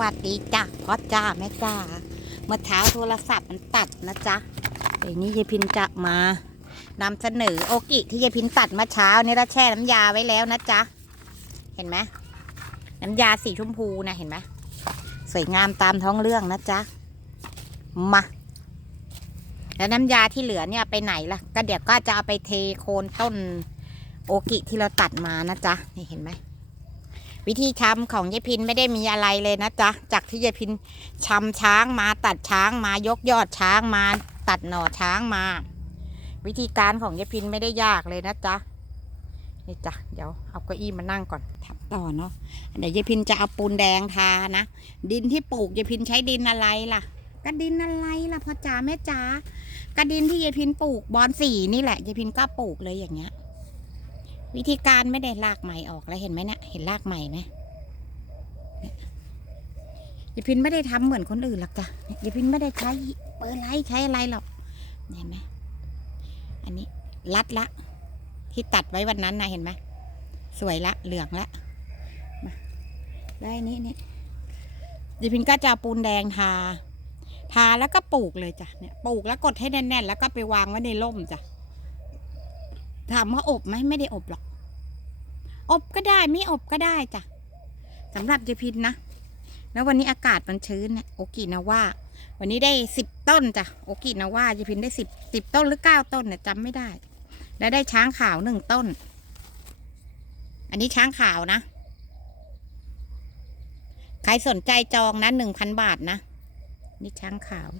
วัสดีจ้ะพ่อจ้าแม่จ้าเมื่อเช้าโทรศัพท์มันตัดนะจ๊ะเดี๋ยวนี้ยายพินจะมานำเสนอโอกิที่ยายพินตัดเมื่อเช้านี่เราแช่น้ำยาไว้แล้วนะจ๊ะเห็นไหมน้ำยาสีชมพูนะเห็นไหมสวยงามตามท้องเรื่องนะจ๊ะมาแล้วน้ำยาที่เหลือเนี่ยไปไหนล่ะ ก็เดี๋ยวก็จะเอาไปเทโคนต้นโอกิที่เราตัดมานะจ๊ะนี่เห็นไหม วิธีทำของยายพินไม่ได้มีอะไรเลยนะจ๊ะ จากที่ยายพินชำช้างมาตัดช้างมายกยอดช้างมาตัดหน่อช้างมา วิธีการของยายพินไม่ได้ยากเลยนะจ๊ะนี่จ้ะเดี๋ยวเอาเก้าอี้มานั่งก่อนทำต่อเนาะเดี๋ยวยายพินจะเอาปูนแดงทานะดินที่ปลูกยายพินใช้ดินอะไรล่ะก็ดินอะไรล่ะพ่อจ๋าแม่จ๋าก็ดินที่ยายพินปลูกบอนสีนี่แหละยายพินก็ปลูกเลยอย่างเงี้ย วิธีการไม่ได้ลากใหม่ออกแล้วเห็นไหมเนะี่ยเห็นลากใหม่ไหมเนี่ยายพินไม่ได้ทำเหมือนคนอื่นหรอกจ้ะยายพินไม่ได้ใช้เปอร์ไลท์ใช้อะไรหรอกเห็นไหมอันนี้รัดละ ที่ตัดไว้วันนั้นนะเห็นไหมสวยละเหลืองละมาได้นี้นี่ยายพินก็จะปูนแดงทา ทาแล้วก็ปลูกเลยจ้ะเนี่ยปลูกแล้วกดให้แน่นๆแล้วก็ไปวางไว้ในร่มจ้ะ ถามว่าอบไหมไม่ได้อบหรอก อบก็ได้ไม่อบก็ได้จ้ะสำหรับเจพินนะ แล้ววันนี้อากาศมันชื้นเนี่ยโอกินาว่า วันนี้ได้สิบต้นจ้ะโอกินาว่าเจพินได้สิบสิบต้นหรือเก้าต้นเนี่ยจำไม่ได้ แล้วได้ช้างขาวหนึ่งต้น อันนี้ช้างขาวนะ ใครสนใจจองนะหนึ่งพันบาทนะ นี่ช้างขาว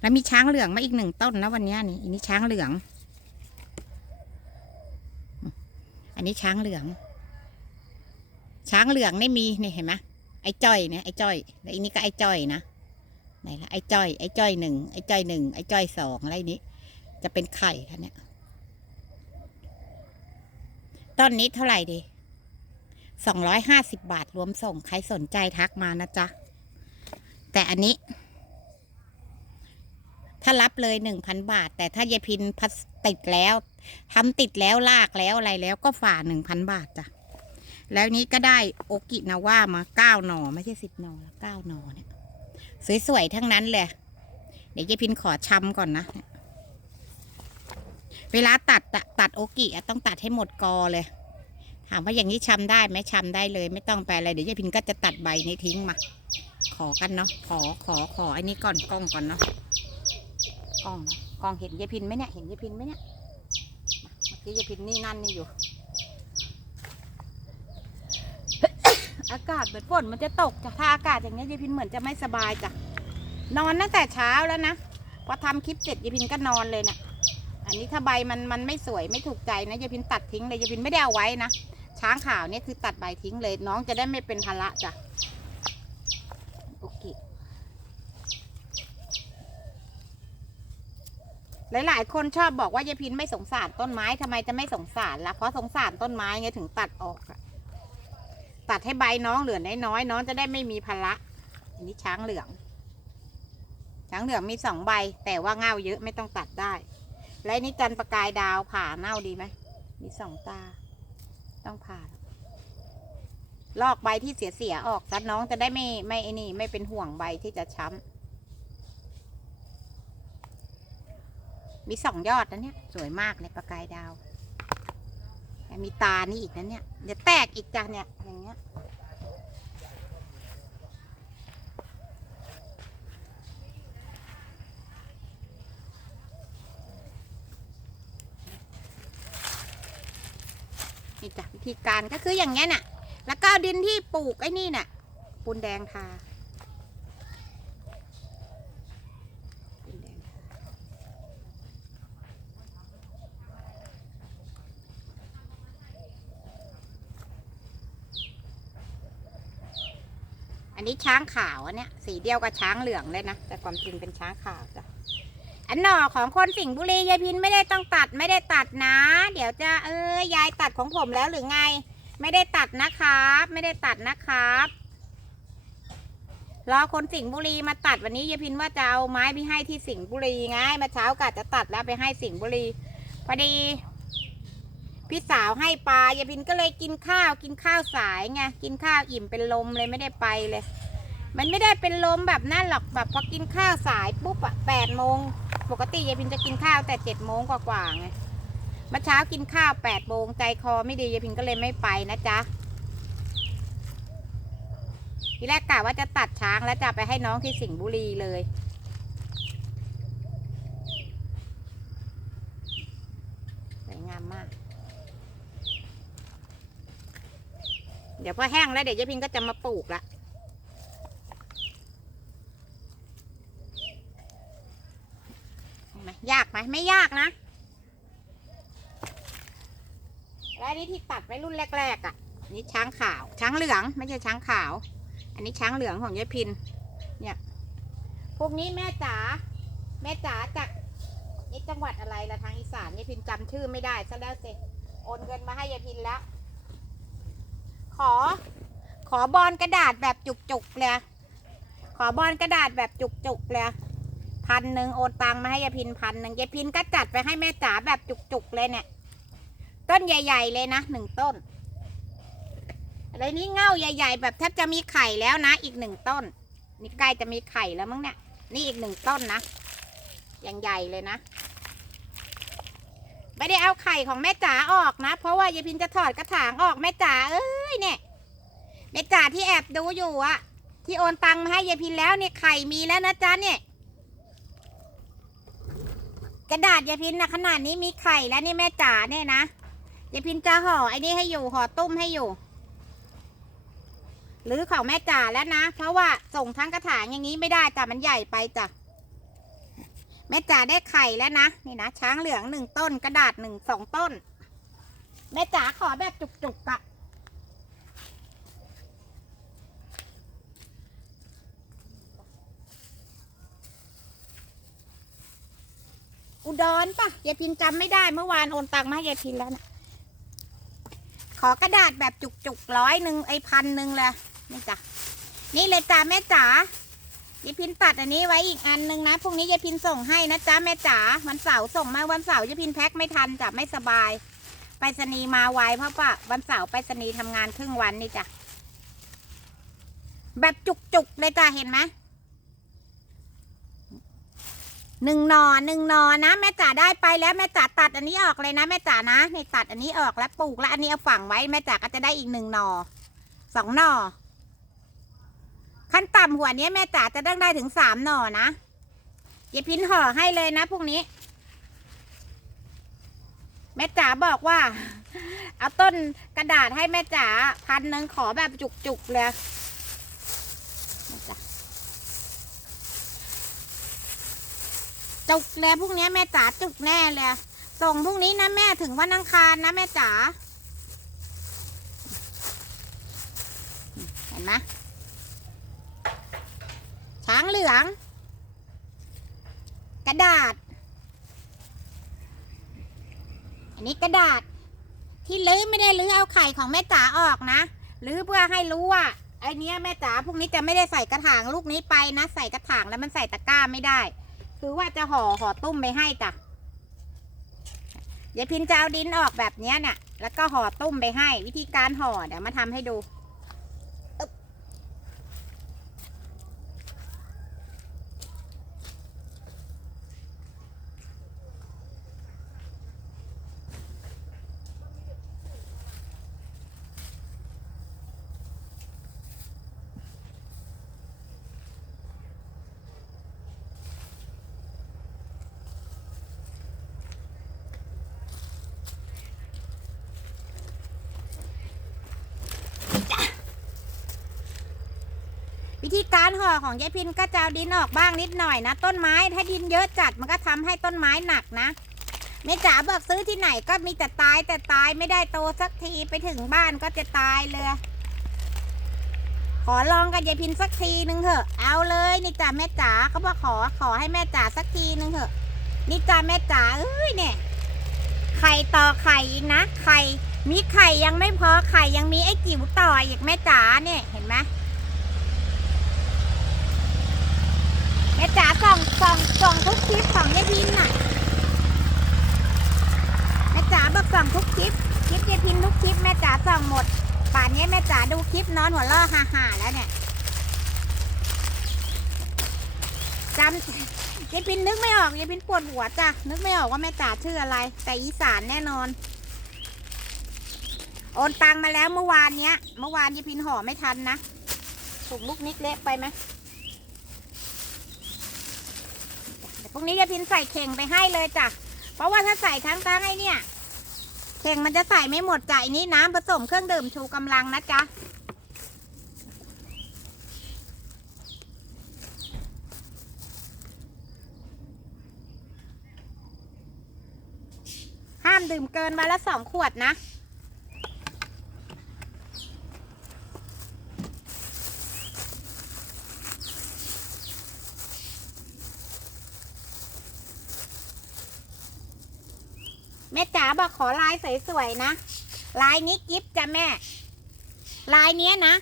แล้วมีช้างเหลืองมาอีกหนึ่งต้นนะวันนี้นี่อันนี้ช้างเหลือง อันนี้ช้างเหลือง ช้างเหลืองนี่มีนี่เห็นไหมไอ้จ้อยเนี่ยไอ้จ้อยแล้วอันนี้ก็ไอ้จ้อยนะไหนละไอ้จ้อยไอ้จ้อยหนึ่งไอ้จ้อยหนึ่งไอ้จ้อยสองอะไรนี้ จะเป็นไข่ท่านเนี่ยต้นนี้เท่าไหร่ดีสองร้อยห้าสิบบาทรวมส่งใครสนใจทักมานะจ๊ะแต่อันนี้ ถ้ารับเลยหนึ่งพันบาท แต่ถ้ายายพินพัสติดแล้วทำติดแล้วลากแล้วอะไรแล้วก็ฝ่าหนึ่งพันบาทจ้ะแล้วนี้ก็ได้โอกินาว่ามาเก้าหนอไม่ใช่สิบหนอละเก้าหนอเนี่ยสวยๆทั้งนั้นเลย เดี๋ยวยายพินขอชำก่อนนะ เวลาตัดตัดโอกิต้องตัดให้หมดกอเลย ถามว่าอย่างนี้ชำได้ไหมชำได้เลย ไม่ต้องไปลอะไรเดี๋ยวยายพินก็จะตัดใบนี้ทิ้งมา ขอกันเนาะขอขอขออันนี้ก่อนกล้องก่อนเนาะ กล้องนะกล้องเห็นยายพินไหมเนี่ย เห็นยายพินไหมเนี่ย เมื่อกี้ยายพินนี่นั่นนี่อยู่ อากาศเหมือนฝนมันจะตกจ้ะถ้าอากาศอย่างนี้ยยายพินเหมือนจะไม่สบายจ้ะ นอนตั้งแต่เช้าแล้วนะ พอทำคลิปเสร็จยายพินก็นอนเลยนะ่ะ อันนี้ถ้าใบมันมันไม่สวยไม่ถูกใจนะยายพินตัดทิ้งเลยยายพินไม่ได้เอาไว้นะ ช้างขาวเนี่ยคือตัดใบทิ้งเลย น้องจะได้ไม่เป็นภาระจ้ะ โอเค หลาย ๆ คนชอบบอกว่ายายพินไม่สงสารต้นไม้ทำไมจะไม่สงสารล่ะเพราะสงสารต้นไม้ไงถึงตัดออกอะตัดให้ใบน้องเหลือน้อยๆน้องจะได้ไม่มีภาระอันนี้ช้างเหลือง ช้างเหลืองมีสองใบ แต่ว่าเงาเยอะไม่ต้องตัดได้ และนนี้จันประกายดาวผ่าเน่าดีไหมมีสองตา ต้องผ่าลอกใบที่เสียๆออกซะน้องจะได้ไม่ไม่ไอ้นี่ไม่เป็นห่วงใบที่จะช้ำ มีสองยอดนะเนี่ย สวยมากเลยประกายดาวแต่มีตานี่อีกนะเนี่ย เดี๋ยวแตกอีกจ้ะเนี่ยอย่างเงี้ยนี่จ้ะวิธีการก็คืออย่างเงี้ยน่ะ แล้วก็ดินที่ปลูกไอ้นี่น่ะ ปูนแดงทาปูนแดงทา อั นนี้ช้างขาวอันเนี้ยสีเดียวกับช้างเหลืองเลยนะ แต่ความจริงเป็นช้างขาวจ้ะอันหน่อของคนสิงห์บุรียายพินไม่ได้ต้องตัดไม่ได้ตัดนะ เดี๋ยวจะเออยายตัดของผมแล้วหรือไง ไม่ได้ตัดนะครับ ไม่ได้ตัดนะครับรอคนสิงห์บุรีมาตัดวันนี้ยายพินว่าจะเอาไม้ไปให้ที่สิงห์บุรีไงมาเช้ากะจะตัดแล้วไปให้สิงห์บุรี พอดี พี่สาวให้ปลายายพินก็เลยกินข้าวกินข้าวสายไงกินข้าวอิ่มเป็นลมเลยไม่ได้ไปเลย มันไม่ได้เป็นลมแบบนั่นหรอกแบบพอกินข้าวสายปุ๊บอะแปดโมงปกติยายพินจะกินข้าวแต่เจ็ดโมงกว่าๆไงเมื่อเช้ากินข้าวแปดโมงใจคอไม่ดียายพินก็เลยไม่ไปนะจ๊ะทีแรกกะว่าจะตัดช้างแล้วจะไปให้น้องที่สิงห์บุรีเลย สวยงามมาก เดี๋ยวพอแห้งแล้วเดี๋ยวยายพินก็จะมาปลูกละยากไหมไม่ยากนะและนนี้ที่ตัดไว้รุ่นแรก ๆอะ่ะนนี้ช้างขาว ช้างเหลืองไม่ใช่ช้างขาว อันนี้ช้างเหลืองของยายพิน เนี่ยพวกนี้แม่จ๋าแม่จ๋าจากนี่จังหวัดอะไรละทางอีสานยายพินจำชื่อไม่ได้ซะแล้วสิโอนเงินมาให้ยายพินแล้ว ขอ ขอบอลกระดาษแบบจุกๆเลยขอบอลกระดาษแบบจุกๆเลยพันหนึ่งโอนตังมาให้ยายพินพันหนึ่งยายพินก็จัดไปให้แม่จ๋าแบบจุกๆเลยเนี่ย ต้นใหญ่ ๆ เลยนะหนึ่งต้นอะไรนี้เง่าใหญ่ ๆ แบบแทบจะมีไข่แล้วนะ อีกหนึ่งต้น นี่ใกล้จะมีไข่แล้วมั้งเนี่ย นี่อีกหนึ่งต้นนะอย่างใหญ่เลยนะ ไม่ได้เอาไข่ของแม่จ๋าออกนะ เพราะว่ายายพินจะถอดกระถางออกแม่จ๋าเอ้ยเนี่ยแม่จ๋าที่แอบดูอยู่อะที่โอนตังมาให้ยายพินแล้วเนี่ยไข่มีแล้วนะจ๊ะเนี่ย กระดาษยายพินนะขนาดนี้มีไข่แล้วนี่แม่จ๋าเนี่ยนะยายพินจะห่อไอ้นี่ให้อยู่ห่อตุ้มให้อยู่ หรือของแม่จ๋าแล้วนะ เพราะว่าส่งทั้งกระถางอย่างนี้ไม่ได้จ้ะมันใหญ่ไปจ้ะ แม่จ๋าได้ไข่แล้วนะ นี่นะ ช้างเหลืองหนึ่งต้นกระดาษหนึ่งสองต้น แม่จ๋าขอแบบจุกๆอะอุดรปะยายพินจำไม่ได้เมื่อวานโอนตังมาให้ยายพินแล้วนะขอกระดาษแบบจุกๆร้อยหนึ่งไอพันหนึ่งเลยนี่จ้ะนี่เลยจ้าแม่จ๋า ยายพินตัดอันนี้ไว้อีกอันหนึ่งนะพรุ่งนี้ยายพินส่งให้นะจ๊ะแม่จ๋าวันเสาร์ส่งมาวันเสาร์ยายพินแพ็คไม่ทันจ้ะไม่สบาย ไปรษณีย์มาไวเพราะว่าวันเสาร์ไปรษณีย์ทำงานครึ่งวันนี่จ้ะแบบจุกๆเลยจ้ะเห็นไหมหนึ่งหนอหนึ่งหนอนะแม่จ๋าได้ไปแล้วแม่จ๋าตัดอันนี้ออกเลยนะแม่จ๋านะนี่ตัดอันนี้ออกแล้วปลูกแล้วอันนี้เอาฝังไว้แม่จ๋าก็จะได้อีกหนึ่งหนอสองหนอ ขั้นต่ำหัวเนี้ยแม่จ๋าจะต้องได้ถึงสามหน่อนะยายพินห่อให้เลยนะพวกนี้ แม่จ๋าบอกว่า เอาต้นกระดาษให้แม่จ๋าพันหนึ่งขอแบบจุกๆเลยจุกเลยพวกนี้แม่จ๋าจุกแน่เลยส่งพรุ่งนี้นะแม่ถึงวันอังคารนะแม่จ๋าเห็นไหมางเหลือง กระดาษ อันนี้กระดาษ ที่ลื้อไม่ได้ลื้อเอาไข่ของแม่จ๋าออกนะลื้อเพื่อให้รู้ว่าไอเนี้ยแม่จ๋าพวกนี้จะไม่ได้ใส่กระถางลูกนี้ไปนะ ใส่กระถางแล้วมันใส่ตะกร้าไม่ได้ คือว่าจะห่อห่อตุ้มไปให้จ้ะยายพินจะเอาดินออกแบบเนี้ยเนี่ยแล้วก็ห่อตุ้มไปให้ วิธีการห่อเดี๋ยวมาทำให้ดู วิธี การห่อของยายพินก็จะเอาดินออกบ้างนิดหน่อยนะ ต้นไม้ถ้าดินเยอะจัดมันก็ทำให้ต้นไม้หนักนะแม่จ๋าบอกซื้อที่ไหนก็มีแต่ตายแต่ตายไม่ได้โตสักทีไปถึงบ้านก็จะตายเลยขอลองกับยายพินสักทีนึงเถอะ เอาเลยนี่จ้าแม่จ๋าเขาบอกขอขอให้แม่จ๋าสักทีนึงเถอะ นี่จ้าแม่จ๋าเอ้ยเนี่ยไข่ต่อไข่อีกนะไข่มีไข่ยังไม่พอไข่ยังมีไอ้จิ๋วต่ออีกแม่จ๋าเนี่ยเห็นไหม แม่ จ๋าส่องส่องส่องทุกคลิปของยายพินน่ะแม่จ๋าบอกส่องทุกคลิปคลิปยายพินทุกคลิปแม่จ๋าส่องหมด ป่านนี้แม่จ๋าดูคลิปนอนหัวเราฮ่าแล้วเนี่ยจำยายพินนึกไม่ออกยายพินปวดหัวจ้ะนึกไม่ออกว่าแม่จ๋าชื่ออะไร แต่อีสานแน่นอน โอนตังมาแล้วเมื่อวานเนี้ย เมื่อวานยายพินห่อไม่ทันนะถูกลูกนิดเละไปไหม เดี๋ยวพรุ่งนี้ยาพินใส่เข่งไปให้เลยจ้ะ เพราะว่าถ้าใส่ทั้งตั้งไอ้เนี่ย เข่งมันจะใส่ไม่หมดจ้ะอันนี้น้ำผสมเครื่องดื่มชูกำลังนะจ๊ะห้ามดื่มเกินวันละสองขวดนะ แม่จ๋าบอกขอลายสวยๆนะ ลายนี้กิฟจ้ะแม่ ลายเนี้ยนะ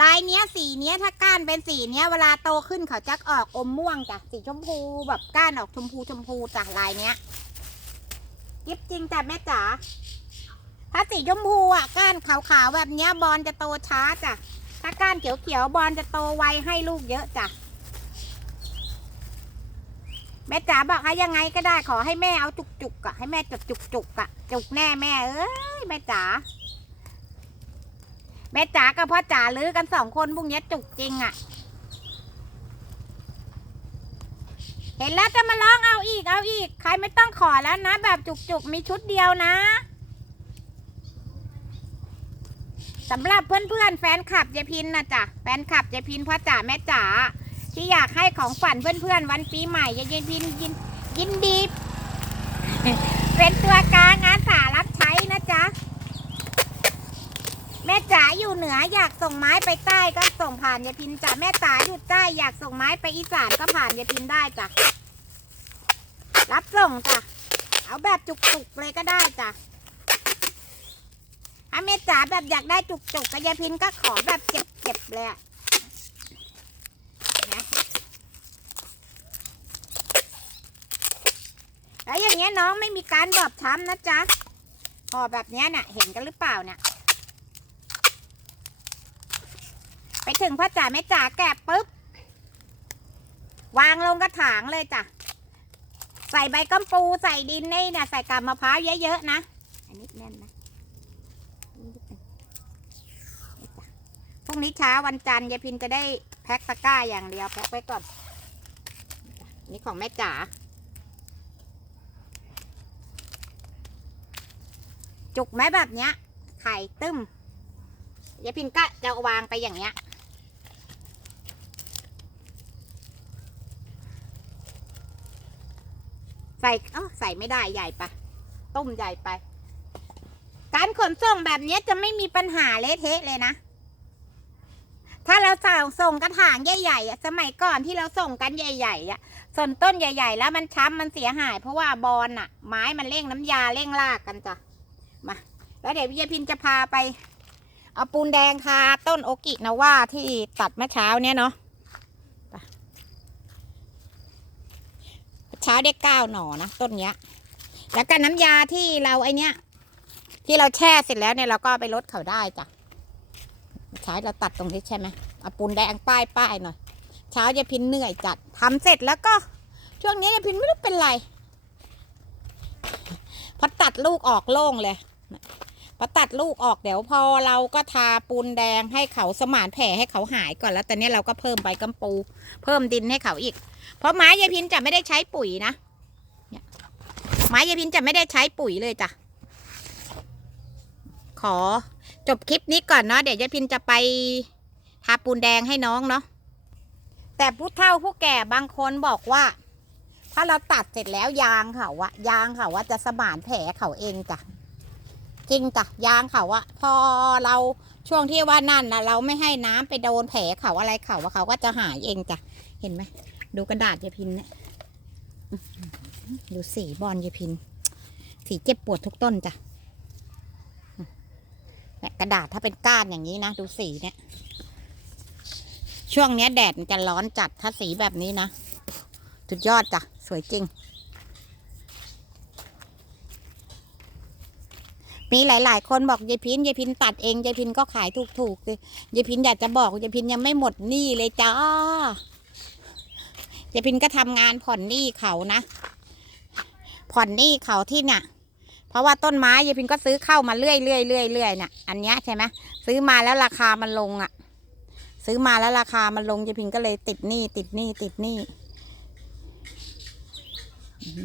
ลายเนี้ยสีเนี้ยถ้าก้านเป็นสีเนี้ยเวลาโตขึ้นเขาจะออกอมม่วงจ้ะสีชมพูแบบก้านออกชมพูชมพูจ้ะลายเนี้ยกิฟจริงจ้ะแม่จ๋าถ้าสีชมพูอะก้านขาวๆแบบเนี้ยบอลจะโตช้าจ้ะถ้าก้านเขียวๆบอลจะโตไวให้ลูกเยอะจ้ะ แม่จ๋าบอกให้ยังไงก็ได้ขอให้แม่เอาจุกๆอะให้แม่จุกจุกจุกอะจุกแน่แม่เอ้ยแม่จ๋าแม่จ๋ากับพ่อจ๋าลือกันสองคนพวกเนี้ยจุกจริงอะเห็นแล้วจะมาร้องเอาอีกเอาอีก ใครไม่ต้องขอแล้วนะ แบบจุกๆมีชุดเดียวนะสำหรับเพื่อนๆแฟนคลับยายพินนะจ๊ะแฟนคลับยายพินพ่อจ๋าแม่จ๋า ที่อยากให้ของฝันเพื่อนๆ วันปีใหม่ยายพินยินยินดี เป็นตัวกลางอาสารับใช้นะจ๊ะ แม่จ๋าอยู่เหนืออยากส่งไม้ไปใต้ก็ส่งผ่านยายพินจ้ะแม่จ๋าอยู่ใต้อยากส่งไม้ไปอีสานก็ผ่านยายพินได้จ้ะรับส่งจ้ะเอาแบบจุกๆเลยก็ได้จ้ะถ้าแม่จ๋าแบบอยากได้จุกๆก็ยายพินก็ขอแบบเจ็บๆเลยอะ แล้วอย่างเงี้ยน้องไม่มีการบอบช้ำนะจ๊ะห่อแบบเนี้ยเนี่ยเห็นกันหรือเปล่าเนี่ยไปถึงพ่อจ๋าแม่จ๋าแกะปุ๊บ วางลงกระถางเลยจ้ะ ใส่ใบกัมปูใส่ดินนี่เนี่ยใส่กาบมะพร้าวเยอะๆนะ อันนี้แน่นนะนิดนึงนี่จ้ะพรุ่งนี้เช้าวันจันทร์ยายพินจะได้แพ็คตะกร้าอย่างเดียวแพ็คไว้ก่อน นี่ของแม่จ๋า จุกไหมแบบเนี้ย ไข่ตึ้มยายพินก็จะวางไปอย่างเงี้ย ใส่เออใส่ไม่ได้ใหญ่ไปต้มใหญ่ไป การขนส่งแบบเนี้ยจะไม่มีปัญหาเละเทะเลยนะ ถ้าเราสั่งส่งกระถางใหญ่ๆอะสมัยก่อนที่เราส่งกันใหญ่ๆอะส่วนต้นใหญ่ ๆ แล้วมันช้ำมันเสียหาย เพราะว่าบอลอะไม้มันเร่งน้ำยาเร่งรากกันจ้ะ มา แล้วเดี๋ยวยายพินจะพาไป เอาปูนแดงทาต้นโอกินาว่าที่ตัดเมื่อเช้าเนี่ยเนาะเช้าได้เก้าหน่อนะต้นเนี้ย แล้วก็น้ำยาที่เราไอเนี้ย ที่เราแช่เสร็จแล้วเนี่ยเราก็ไปลดเขาได้จ้ะเช้าเราตัดตรงนี้ใช่ไหมเอาปูนแดงป้ายป้ายหน่อย เช้ายาพินเหนื่อยจัดทำเสร็จแล้วก็ช่วงนี้ยาพินไม่รู้เป็นไรพอตัดลูกออกโล่งเลย พอตัดลูกออกเดี๋ยวพอเราก็ทาปูนแดงให้เขาสมานแผลให้เขาหายก่อนแล้วแต่เนี้ยเราก็เพิ่มใบกัมปู เพิ่มดินให้เขาอีก เพราะไม้ยายพินจะไม่ได้ใช้ปุ๋ยนะเนี่ยไม้ยายพินจะไม่ได้ใช้ปุ๋ยเลยจ้ะขอจบคลิปนี้ก่อนเนาะเดี๋ยวยายพินจะไปทาปูนแดงให้น้องเนาะแต่ผู้เฒ่าผู้แก่บางคนบอกว่า ถ้าเราตัดเสร็จแล้วยางเขาอะยางเขาว่าจะสมานแผลเขาเองจ้ะ จริงจ้ะยางเขาอะพอเราช่วงที่ว่านั่นนะเราไม่ให้น้ำไปโดนแผลเขาอะไรเขาว่าเขาก็จะหายเองจ้ะเห็นไหมดูกระดาษยายพินเนี่ยดูสีบอลยายพิน สีเจ็บปวดทุกต้นจ้ะเนี่ยกระดาษถ้าเป็นก้านอย่างนี้นะดูสีเนี่ยช่วงเนี้ยแดดมันจะร้อนจัดถ้าสีแบบนี้นะสุดยอดจ้ะสวยจริง มีหลาย ๆ คนบอกยายพินยายพินตัดเองยายพินก็ขายถูกๆเลยยายพินอยากจะบอกยายพินยังไม่หมดหนี้เลยจ้ายายพินก็ทำงานผ่อนหนี้เขานะ ผ่อนหนี้เขาที่เนี่ยเพราะว่าต้นไม้ยายพินก็ซื้อเข้ามาเรื่อยเรื่อยเรื่อยเรื่อยน่ะอันเนี้ยใช่ไหมซื้อมาแล้วราคามันลงอะ ซื้อมาแล้วราคามันลงยายพินก็เลยติดหนี้ติดหนี้ติดหนี้อือฮึ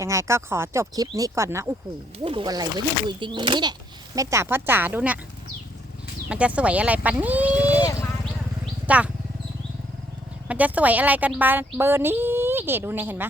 ยังไงก็ขอจบคลิปนี้ก่อนนะโอ้โหดูอะไรวะเนี่ยดูจริงนี้เนี่ยแม่จ๋าพ่อจ๋าดูเนี่ยมันจะสวยอะไรปันนี้จ้ะมันจะสวยอะไรกันบานเบอร์นี้เดี๋ยวดูเนี่ยเห็นไหม